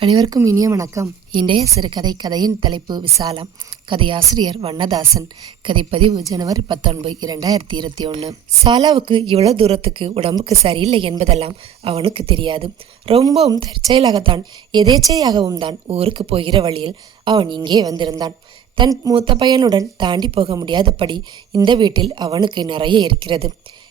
அனைவருக்கும் இனிய வணக்கம். இன்றைய சிறுகதை கதையின் தலைப்பு விசாலம். கதையாசிரியர் வண்ணதாசன். கதைப்பதிவு ஜனவரி பத்தொன்பது இரண்டாயிரத்தி இருபத்தி ஒன்று சாலாவுக்கு இவ்வளோ தூரத்துக்கு உடம்புக்கு சரியில்லை என்பதெல்லாம் அவனுக்கு தெரியாது. ரொம்பவும் தற்செயலாகத்தான் எதேச்சையாகவும் தான் ஊருக்கு போகிற வழியில் அவன் இங்கே வந்திருந்தான். தன் மூத்த பையனுடன் தாண்டி போக முடியாதபடி இந்த வீட்டில் அவனுக்கு நிறைய இருக்கிறது.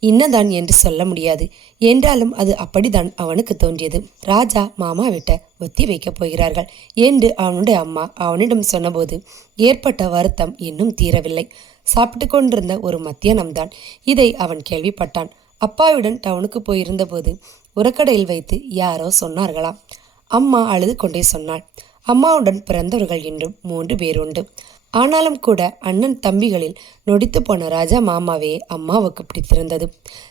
இன்னதான் என்று சொல்ல முடியாது. என்றாலும் அது அப்படித்தான் அவனுக்கு தோன்றியது. ராஜா மாமா விட்ட ஒத்தி வைக்கப் போகிறார்கள் என்று அவனுடைய அம்மா அவனிடம் சொன்னபோது ஏற்பட்ட வருத்தம் இன்னும் தீரவில்லை. சாப்பிட்டு கொண்டிருந்த ஒரு மத்தியானம்தான். இதை அவன் கேள்விப்பட்டான். அப்பாவுடன் டவுனுக்கு போயிருந்தபோது உரக்கடையில் வைத்து யாரோ சொன்னார்களாம்? அம்மா அழுது கொண்டே சொன்னாள். அம்மாவுடன் பிறந்தவர்கள் என்றும் மூன்று பேர் உண்டு. ஆனாலும் கூட அண்ணன் தம்பிகளில் நொடித்து போன ராஜா மாமாவே அம்மாவுக்கு பிடித்திருந்தது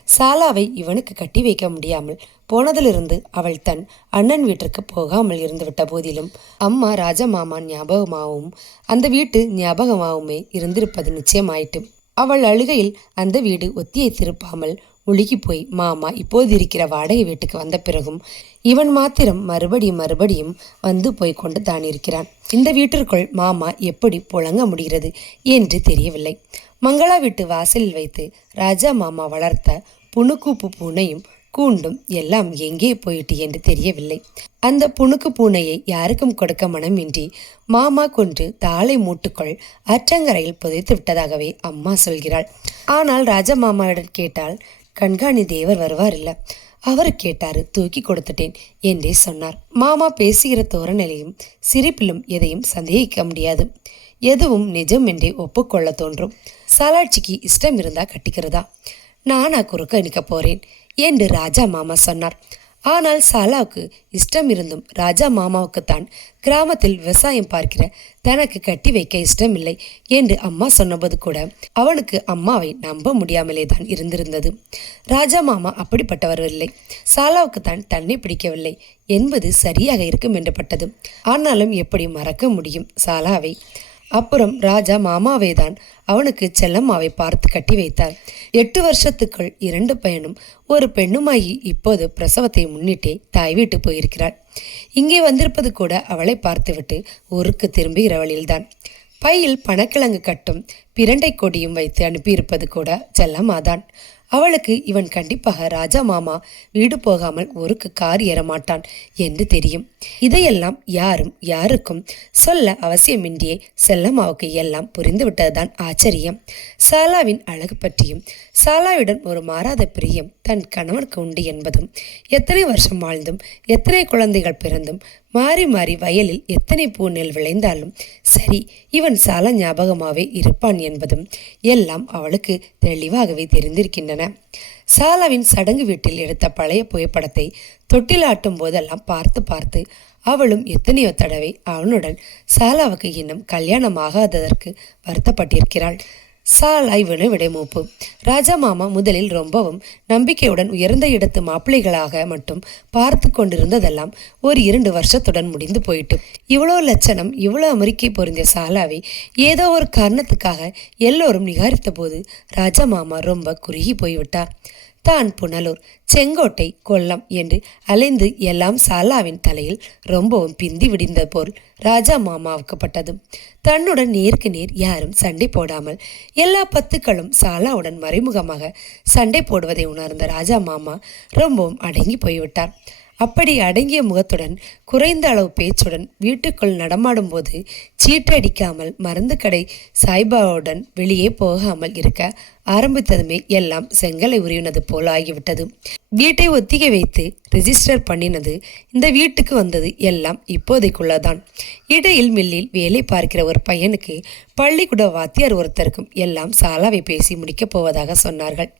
சாலாவை இவனுக்கு கட்டி வைக்க முடியாமல் போனதிலிருந்து அவள் தன் அண்ணன் வீட்டிற்கு போகாமல் இருந்துவிட்ட போதிலும் அம்மா ராஜா மாமா ஞாபகமாகவும் அந்த வீட்டு ஞாபகமாகவுமே இருந்திருப்பது நிச்சயமாயிட்டு அவள் அழுகையில் அந்த வீடு ஒத்தியை திருப்பாமல் முழுகி போய் மாமா இப்போது இருக்கிற வாடகை வீட்டுக்கு வந்த பிறகும் இவன் மாத்திரம் மறுபடியும் மறுபடியும் வந்து போய் கொண்டு தான் இருக்கிறான். இந்த வீட்டிற்குள் மாமா எப்படி புழங்க முடிகிறது என்று தெரியவில்லை. மங்களா வீட்டு வாசலில் வைத்து ராஜா மாமா வளர்த்த புணுக்கூப்பு பூனையும் கூண்டும் எல்லாம் எங்கே போயிட்டு என்று தெரியவில்லை. அந்த புணுக்கு பூனையை யாருக்கும் கொடுக்க மனமின்றி மாமா கொன்று தாளை மூட்டுக்குள் அற்றங்கரையில் புதைத்து விட்டதாகவே அம்மா சொல்கிறாள். ஆனால் ராஜா மாமாவிடம் கேட்டால் கண்காணி தேவர் வருவார் இல்ல அவர் கேட்டாரு தூக்கி கொடுத்துட்டேன் என்றே சொன்னார். மாமா பேசுகிற தோரணையிலும் சிரிப்பிலும் எதையும் சந்தேகிக்க முடியாது. எதுவும் நிஜம் என்றே ஒப்புக்கொள்ள தோன்றும். சாலாட்சிக்கு இஷ்டம் இருந்தா கட்டிக்கிறதா? நானா குறுக்க நிற்க போறேன் என்று ராஜா மாமா சொன்னார். ஆனால் சாலாவுக்கு இஷ்டம் இருந்தும் ராஜா மாமாவுக்குத்தான் கிராமத்தில் விவசாயம் பார்க்கிற தனக்கு கட்டி வைக்க இஷ்டமில்லை என்று அம்மா சொன்னபோது கூட அவனுக்கு அம்மாவை நம்ப முடியாமலே தான் இருந்திருந்தது. ராஜா மாமா அப்படிப்பட்டவர் இல்லை. சாலாவுக்கு தான் தன்னை பிடிக்கவில்லை என்பது சரியாக இருக்கும் என்று பட்டது. ஆனாலும் எப்படி மறக்க முடியும் சாலாவை? அப்புறம் ராஜா மாமாவே தான் அவனுக்கு செல்லம்மாவை பார்த்து கட்டி வைத்தார். எட்டு வருஷத்துக்குள் இரண்டு பையனும் ஒரு பெண்ணுமாயி இப்போது பிரசவத்தை முன்னிட்டே தாய் வீட்டு போயிருக்கிறாள். இங்கே வந்திருப்பது கூட அவளை பார்த்துவிட்டு ஊருக்கு திரும்புகிற வழியில்தான். பையில் பணக்கிழங்கு கட்டும் பிரண்டை கொடியும் வைத்து அனுப்பியிருப்பது கூட செல்லம்மாதான். அவளுக்கு இவன் கண்டிப்பாக ராஜா மாமா வீடு போகாமல் ஊருக்கு கார் ஏறமாட்டான் என்று தெரியும். இதையெல்லாம் யாரும் யாருக்கும் சொல்ல அவசியமின்றியே செல்லம்மாவுக்கு எல்லாம் புரிந்துவிட்டதுதான் ஆச்சரியம். சாலாவின் அழகு பற்றியும் சாலாவிடம் ஒரு மாறாத பிரியம் தன் கணவனுக்கு உண்டு என்பதும் எத்தனை வருஷம் வாழ்ந்தும் எத்தனை குழந்தைகள் பிறந்தும் மாறி மாறி வயலில் எத்தனை பூ நெல் விளைந்தாலும் சரி இவன் சால ஞாபகமாகவே இருப்பான் என்பதும் எல்லாம் அவளுக்கு தெளிவாகவே தெரிந்திருக்கின்றன. சாலாவின் சடங்கு வீட்டில் எடுத்த பழைய புகைப்படத்தை தொட்டிலாட்டும் போதெல்லாம் பார்த்து பார்த்து அவளும் எத்தனையோ தடவை அவனுடன் சாலாவுக்கு இன்னும் கல்யாணம் ஆகாததற்கு வருத்தப்பட்டிருக்கிறாள். சாலாய் விடைமூப்பு. ராஜா மாமா முதலில் ரொம்பவும் நம்பிக்கையுடன் உயர்ந்த இடத்து மாப்பிள்ளைகளாக மட்டும் பார்த்து கொண்டிருந்ததெல்லாம் ஒரு இரண்டு வருஷத்துடன் முடிந்து போயிட்டு. இவ்வளோ லட்சணம் இவ்வளோ அமெரிக்கை பொருந்திய சாலாவை ஏதோ ஒரு காரணத்துக்காக எல்லோரும் நிகாரித்த போது ராஜா மாமா ரொம்ப குறுகி போய்விட்டார். தான் புனலூர். செங்கோட்டை கொல்லம் என்று அலைந்து எல்லாம் சாலாவின் தலையில் ரொம்பவும் பிந்தி விடிந்த போல் ராஜா மாமாவுக்குப்பட்டது. தன்னுடன் நேருக்கு நேர் யாரும் சண்டை போடாமல் எல்லா பத்துக்களும் சாலாவுடன் மறைமுகமாக சண்டை போடுவதை உணர்ந்த ராஜா மாமா ரொம்பவும் அடங்கி போய்விட்டார். அப்படி அடங்கிய முகத்துடன் குறைந்த அளவு பேச்சுடன் வீட்டுக்குள் நடமாடும் போது சீட்டடிக்காமல் மருந்து கடை சாய்பாவுடன் வெளியே போகாமல் இருக்க ஆரம்பித்ததுமே எல்லாம் செங்கலை உருவினது போல் ஆகிவிட்டது. வீட்டை ஒத்திகை வைத்து ரெஜிஸ்டர் பண்ணினது இந்த வீட்டுக்கு வந்தது எல்லாம் இப்போதைக்குள்ளதான். இடையில் மில்லில் வேலை பார்க்கிற ஒரு பையனுக்கு பள்ளிக்கூட வாத்தியார் ஒருத்தருக்கும் எல்லாம் சாலாவை பேசி முடிக்கப் போவதாக சொன்னார்கள்.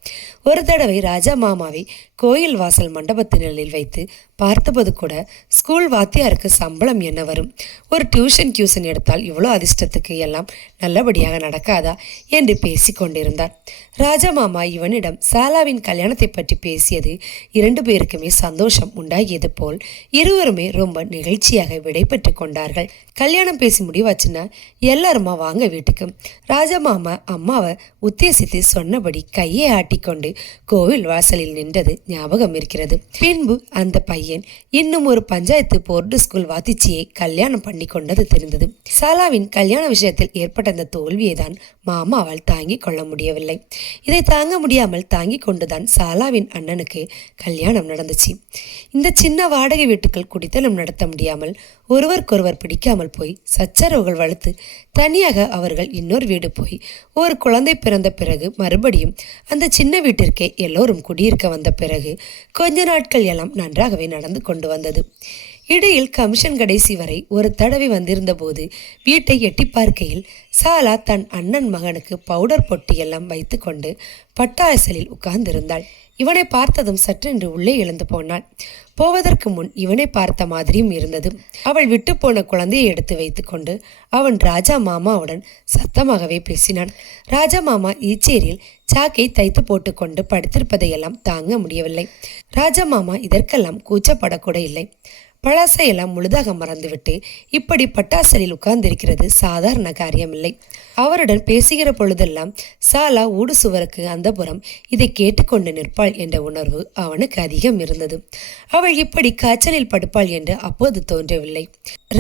ஒரு தடவை ராஜா மாமாவை கோயில் வாசல் மண்டபத்தினலில் வைத்து பார்த்தபோது கூட ஸ்கூல் வாத்தியாருக்கு சம்பளம் என்ன வரும்? ஒரு டியூஷன் டியூஷன் எடுத்தால் இவ்வளோ அதிர்ஷ்டத்துக்கு எல்லாம் நல்லபடியாக நடக்காதா? என்று பேசி கொண்டிருந்தார். ராஜமாமா இவனிடம் சாலாவின் கல்யாணத்தை பற்றி பேசியது இரண்டு பேருக்குமே சந்தோஷம் உண்டாகியது போல் இருவருமே ரொம்ப நிகழ்ச்சியாக விடைபெற்று கொண்டார்கள். கல்யாணம் பேசி முடிவாச்சுன்னா எல்லாருமா வாங்க வீட்டுக்கு. ராஜமாமா அம்மாவை உத்தேசித்து சொன்னபடி கையை ஆட்டிக்கொண்டு கோவில் வாசலில் நின்றது ஞாபகம் இருக்கிறது. பின்பு அந்த பையன் இன்னும் ஒரு பஞ்சாயத்து போர்டு ஸ்கூல் வாத்திச்சியை கல்யாணம் பண்ணி கொண்டது தெரிந்தது. சாலாவின் கல்யாண விஷயத்தில் ஏற்பட்ட அந்த தோல்வியை தான் மாமாவால் தாங்கிக் கொள்ள முடியவில்லை. இதை தாங்க முடியாமல் தாங்கிக் கொண்டுதான் சாலாவின் அண்ணனுக்கு கல்யாணம் நடந்துச்சு. இந்த சின்ன வாடகை வீட்டுக்குள் குடித்தனம் நடத்த முடியாமல் ஒருவருக்கொருவர் பிடிக்காமல் போய் சச்சரவுகள் வளர்த்து தனியாக அவர்கள் இன்னொரு வீடு போய் ஒரு குழந்தை பிறந்த பிறகு மறுபடியும் அந்த சின்ன வீட்டிற்கே எல்லோரும் குடியிருக்க வந்த பிறகு கொஞ்ச நாட்கள் எல்லாம் நன்றாகவே நடந்து கொண்டு வந்தது. இடையில் கமிஷன் கடைசி வரை ஒரு தடவை வந்திருந்த போது வீட்டை எட்டி பார்க்கையில் சாலா தன் அண்ணன் மகனுக்கு பவுடர் பொட்டி எல்லாம் வைத்துக்கொண்டு பட்டாசலில் உட்கார்ந்திருந்தாள். இவனை பார்த்ததும் சற்றென்று உள்ளே எழுந்து போனாள். போவதற்கு முன் இவனை பார்த்த மாதிரியும் இருந்தது. அவள் விட்டு போன குழந்தையை எடுத்து வைத்துக்கொண்டு அவன் ராஜா மாமாவுடன் சத்தமாகவே பேசினான். ராஜா மாமா ஈச்சேரியில் சாக்கை தைத்து போட்டுக்கொண்டு படுத்திருப்பதையெல்லாம் தாங்க முடியவில்லை. ராஜா மாமா இதற்கெல்லாம் கூச்சப்படக்கூட இல்லை. பழசையெல்லாம் முழுதாக மறந்துவிட்டு இப்படி பட்டாசலில் உட்கார்ந்திருக்கிறது சாதாரண காரியமில்லை. அவருடன் பேசுகிற பொழுதெல்லாம் சாலா ஊடு சுவருக்கு அந்த புறம் இதை கேட்டுக்கொண்டு நிற்பாள் என்ற உணர்வு அவனுக்கு அதிகம் இருந்தது. அவள் இப்படி காய்ச்சலில் படுப்பாள் என்று அப்போது தோன்றவில்லை.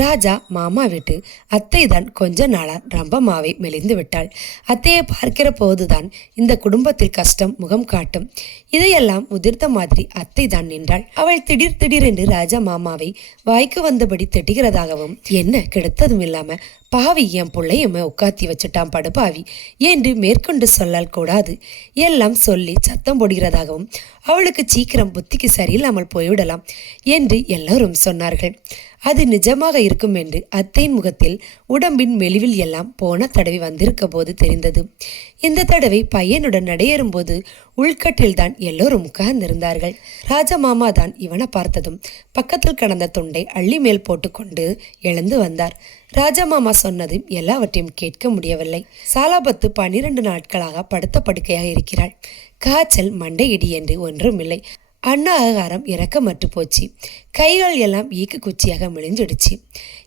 ராஜா மாமா விட்டு அத்தை தான் கொஞ்ச நாளா ரம்பமாவை மெலிந்து விட்டாள். அத்தையை பார்க்கிற போதுதான் இந்த குடும்பத்தில் கஷ்டம் முகம் காட்டும். இதையெல்லாம் உதிர்த்த மாதிரி அத்தை தான் நின்றாள். அவள் திடீர் திடீரென்று ராஜா மாமாவை வாய்க்கு வந்தபடி திட்டுகிறதாகவும் என்ன கிடைத்ததும் இல்லாம பாவி என் பிள்ளையுமே உட்காத்தி வச்சுட்டான் படுபாவி என்று மேற்கொண்டு சொல்லால் கூடாது? எல்லாம் சொல்லி சத்தம் போடுகிறதாகவும் அவளுக்கு சீக்கிரம் புத்திக்கு சரியில்லாமல் போய்விடலாம் என்று எல்லோரும் சொன்னார்கள். அது நிஜமாக இருக்கும் என்று அத்தையின் முகத்தில் உடம்பின் மெலிவில் எல்லாம் போன தடவை வந்திருக்க போது தெரிந்தது. இந்த தடவை பையனுடன் நடையேறும் போது உள்கட்டில்தான் எல்லோரும் உட்கார்ந்திருந்தார்கள். ராஜமாமா தான் இவனை பார்த்ததும் பக்கத்தில் கடந்த துண்டை அள்ளி மேல் போட்டுக்கொண்டு எழுந்து வந்தார். ராஜமாமா சொன்னது எல்லாவற்றையும் கேட்க முடியவில்லை. சாலாபத்து பன்னிரண்டு நாட்களாக படுத்த படுக்கையாக இருக்கிறாள். காய்ச்சல் மண்டை என்று ஒன்றும் இல்லை அண்ணா இறக்க இறக்கமற்று போச்சு. கைகள் எல்லாம் ஈக்கு குச்சியாக மெலிஞ்சிடுச்சு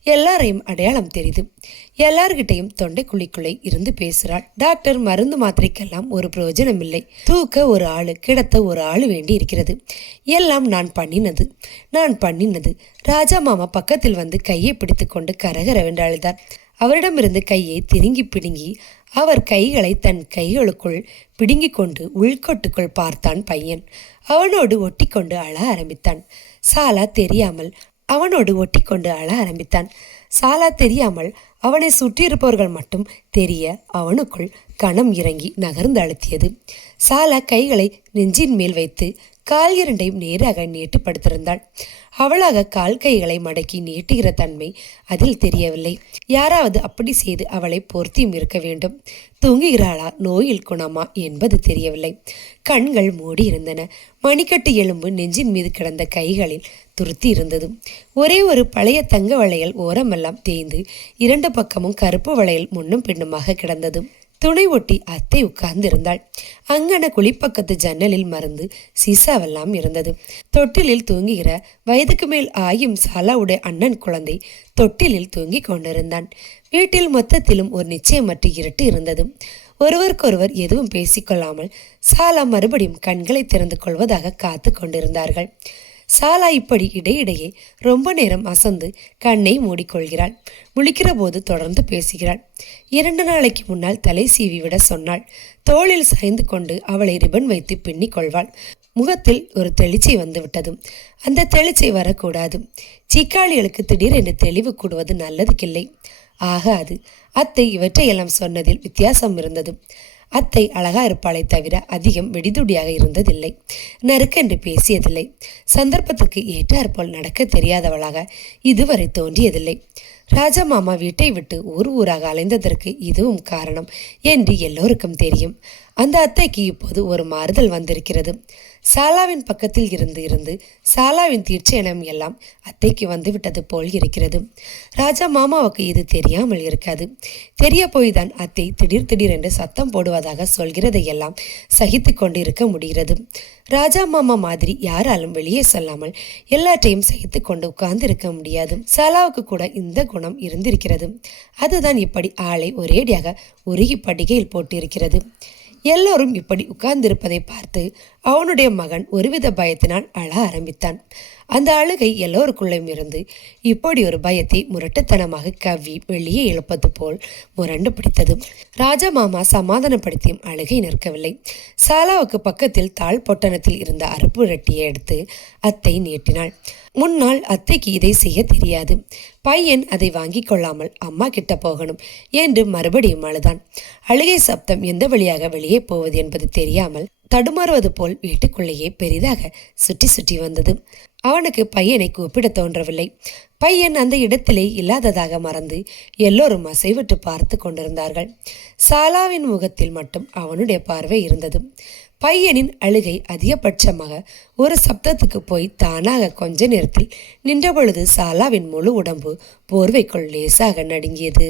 எல்லாரையும் அடையாளம் தெரியுது. எல்லார்கிட்டையும் தொண்டை குழிக்குள்ளே இருந்து பேசுகிறாள் டாக்டர் மருந்து மாத்திரைக்கெல்லாம் ஒரு பிரயோஜனம் இல்லை தூக்க ஒரு ஆளு கிடத்த ஒரு ஆள் வேண்டி இருக்கிறது. எல்லாம் நான் பண்ணினது. நான் பண்ணினது. ராஜா மாமா பக்கத்தில் வந்து கையை பிடித்து கொண்டு கரகரவென்று அழுதார் அவரிடமிருந்து கையை திருங்கி பிடுங்கி அவர் கைகளை தன் கைகளுக்குள் பிடுங்கிக் கொண்டு உள்கொட்டுக்குள் பார்த்தான் பையன். அவனோடு ஒட்டிக்கொண்டு அழ ஆரம்பித்தான். சாலா தெரியாமல் அவனோடு ஒட்டிக்கொண்டு அழ ஆரம்பித்தான். சாலா தெரியாமல் அவனை சுற்றியிருப்பவர்கள் மட்டும் தெரிய அவனுக்குள் கணம் இறங்கி நகர்ந்து அழுத்தியது. சாலா கைகளை நெஞ்சின் மேல் வைத்து கால் இரண்டையும் நேராக நீட்டுப்படுத்திருந்தாள் அவளாக கால் கைகளை மடக்கி நீட்டுகிற தன்மை அதில் தெரியவில்லை. யாராவது அப்படி செய்து அவளை பொருத்தியும் இருக்க வேண்டும். தூங்குகிறாளா? நோயில் குணமா? என்பது தெரியவில்லை. கண்கள் மூடி இருந்தன மணிக்கட்டு எலும்பு நெஞ்சின் மீது கிடந்த கைகளில் துருத்தி இருந்தது. ஒரே ஒரு பழைய தங்க வளையல் ஓரமெல்லாம் தேய்ந்து இரண்டு பக்கமும் கருப்பு வளையல் முன்னும் பின்னுமாக கிடந்தது. துணை ஒட்டி அத்தை உட்கார்ந்திருந்தாள். அங்கன குளிப்பக்கத்து ஜன்னலில் மறந்து சீசாவெல்லாம் இருந்தது. தொட்டிலில் தூங்குகிற வயதுக்கு மேல் ஆயும் சாலாவுடைய அண்ணன் குழந்தை தொட்டிலில் தூங்கிக் கொண்டிருந்தான். வீட்டில் மொத்தத்திலும் ஒரு நிச்சயமற்ற இருட்டு இருந்தது. ஒருவருக்கொருவர் எதுவும் பேசிக்கொள்ளாமல் சாலா மறுபடியும் கண்களை திறந்து கொள்வதாக காத்து கொண்டிருந்தார்கள். சாலா இப்படி இடையிடையே ரொம்ப நேரம் அசந்து கண்ணை மூடிக்கொள்கிறாள். முழிக்கிற போது தொடர்ந்து பேசுகிறாள். இரண்டு நாளைக்கு முன்னால் தலை சீவி விட சொன்னாள். தோளில் சாய்ந்து கொண்டு அவளை ரிபன் வைத்து பின்னிக் கொள்வாள். முகத்தில் ஒரு தெளிச்சை வந்துவிட்டதும் அந்த தெளிச்சை வரக்கூடாது. சீக்காளிகளுக்கு திடீரென்று தெளிவு கூடுவது நல்லதுக்கில்லை. ஆகாது அத்தை இவற்றையெல்லாம் சொன்னதில் வித்தியாசம் இருந்தது. அத்தை அழகா இருப்பாளை தவிர அதிகம் வெடிதுடியாக இருந்ததில்லை. நறுக்கென்று பேசியதில்லை. சந்தர்ப்பத்துக்கு ஏற்றாற்போல் நடக்க தெரியாதவளாக இதுவரை தோன்றியதில்லை. ராஜமாமா வீட்டை விட்டு ஊர் ஊராக அலைந்ததற்கு இதுவும் காரணம் என்று எல்லோருக்கும் தெரியும். அந்த அத்தைக்கு இப்போது ஒரு மாறுதல் வந்திருக்கிறது. சாலாவின் பக்கத்தில் இருந்து இருந்து சாலாவின் தீட்சணம் எல்லாம் அத்தைக்கு வந்து விட்டது போல் இருக்கிறது. ராஜா மாமாவுக்கு இது தெரியாமல் இருக்காது. தெரிய போய்தான் அத்தை திடீர் திடீரென்று சத்தம் போடுவதாக சொல்கிறதையெல்லாம் சகித்து கொண்டு இருக்க முடிகிறது. ராஜா மாமா மாதிரி யாராலும் வெளியே சொல்லாமல் எல்லாற்றையும் சகித்து கொண்டு உட்கார்ந்து இருக்க முடியாது. சாலாவுக்கு கூட இந்த குணம் இருந்திருக்கிறது. அதுதான் இப்படி ஆளை ஒரேடியாக உருகி பட்டிகையில் போட்டிருக்கிறது. எல்லோரும் இப்படி உட்கார்ந்திருப்பதை பார்த்து அவனுடைய மகன் ஒருவித பயத்தினால் அழ ஆரம்பித்தான். அந்த அழுகை எல்லோருக்குள்ளேயும் இருந்து இப்படி ஒரு பயத்தை முரட்டுத்தனமாக கவ்வி வெளியே எழுப்பது போல் முரண்டு பிடித்தது. ராஜா மாமா சமாதானப்படுத்தியும் அழுகை நிற்கவில்லை. சாலாவுக்கு பக்கத்தில் தாழ் பொட்டணத்தில் இருந்த அறுப்பு ரெட்டியை எடுத்து அத்தை நீட்டினாள். முன்னால் அத்தைக்கு இதை செய்ய தெரியாது. பையன் அதை வாங்கி கொள்ளாமல் அம்மா கிட்ட போகணும் என்று மறுபடியும் அழுதான். அழுகை சப்தம் எந்த வழியாக வெளியே போவது என்பது தெரியாமல் தடுமாறுவது போல் வீட்டுக்குள்ளேயே பெரிதாக சுற்றி சுற்றி வந்தது. அவனுக்கு பையனை கூப்பிட தோன்றவில்லை. பையன் அந்த இடத்திலே இல்லாததாக மறந்து எல்லோரும் அசைவிட்டு பார்த்து கொண்டிருந்தார்கள். சாலாவின் முகத்தில் மட்டும் அவனுடைய பார்வை இருந்தது. பையனின் அழுகை அதிகபட்சமாக ஒரு சப்தத்துக்கு போய் தானாக கொஞ்ச நேரத்தில் நின்றபொழுது சாலாவின் முழு உடம்பு போர்வைக்குள் லேசாக நடுங்கியது.